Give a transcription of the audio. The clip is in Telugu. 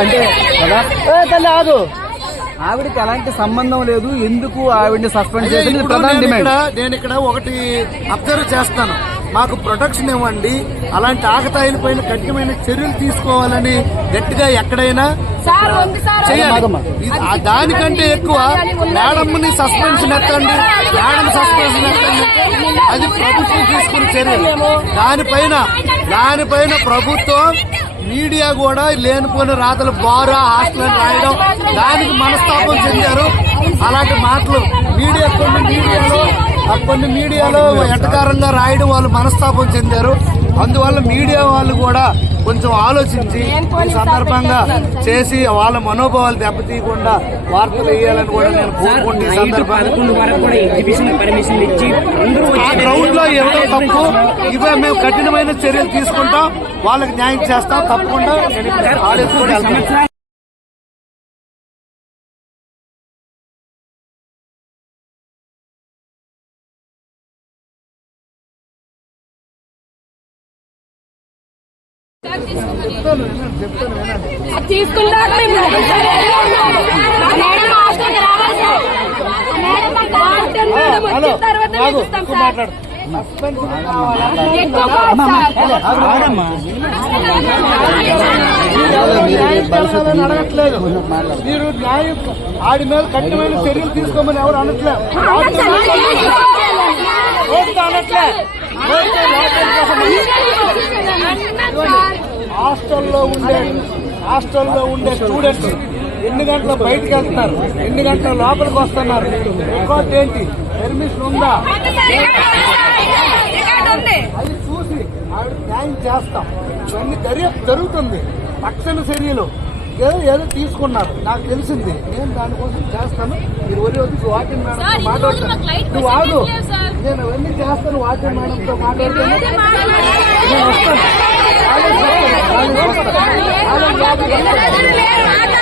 అంటే కదా? తల్లి ఆగు. ఆవిడకి ఎలాంటి సంబంధం లేదు. ఎందుకు ఆవిడని సస్పెండ్ చేసింది? ప్రధాన నేను డిమాండ్. ఇక్కడ నేను ఇక్కడ ఒకటి అబ్జర్వ్ చేస్తాను. మాకు ప్రొటెక్షన్ ఇవ్వండి. అలాంటి ఆకతాయిల పైన కఠినమైన చర్యలు తీసుకోవాలని గట్టిగా ఎక్కడైనా చేయాలి. దానికంటే ఎక్కువ మేడంని సస్పెన్షన్ ఎత్తండి మేడం సస్పెన్షన్ ఎత్తండి అది ప్రభుత్వం తీసుకున్న చర్యలు. దానిపైన దానిపైన ప్రభుత్వం మీడియా కూడా లేనిపోయిన రాతలు బారా హాస్టల్ రాయడం దానికి మనస్తాపం చెందారు. అలాంటి మాటలు మీడియా కొన్ని మీడియాలో ఆ కొన్ని మీడియాలో ఎటకారంగా రాయడం వాళ్ళు మనస్తాపం చెందారు. అందువల్ల మీడియా వాళ్ళు కూడా కొంచెం ఆలోచించి ఈ సందర్భంగా చేసి వాళ్ళ మనోభావాలు దెబ్బతీయకుండా వార్తలు వేయాలని కూడా నేను కోరుకుంటే ఆ గ్రౌండ్లో తప్పు ఇవే మేము కఠినమైన చర్యలు తీసుకుంటాం వాళ్ళకి న్యాయం చేస్తాం తప్పకుండా నేను మాట్లాడు అడగట్లేదు మీరు న్యాయం ఆడి మీద కఠినమైన చర్యలు తీసుకోమని ఎవరు అనట్లేదు ఓటుతో హాస్టల్లో ఉండే హాస్టల్లో ఉండే స్టూడెంట్స్ ఎన్ని గంటలు బయటకు వెళ్తున్నారు? ఎన్ని గంటలు లోపలికి వస్తున్నారు? రికార్డ్ ఏంటి? పర్మిషన్ ఉందా? అది చూసి ఆవిడ న్యాయం చేస్తాం. ఇవన్నీ దర్యాప్తు జరుగుతుంది. తక్షణ చర్యలు ఏదో ఏదో తీసుకున్నారు. నాకు తెలిసింది. నేను దానికోసం చేస్తాను. మీరు వరి వచ్చి మేడంతో ఇది మాట్లాడతాను నువ్వు ఆగు. సార్. నేను అవన్నీ చేస్తాను. వాటిని మేడంతో మాట్లాడతాను? నేను వస్తాను. ఆటో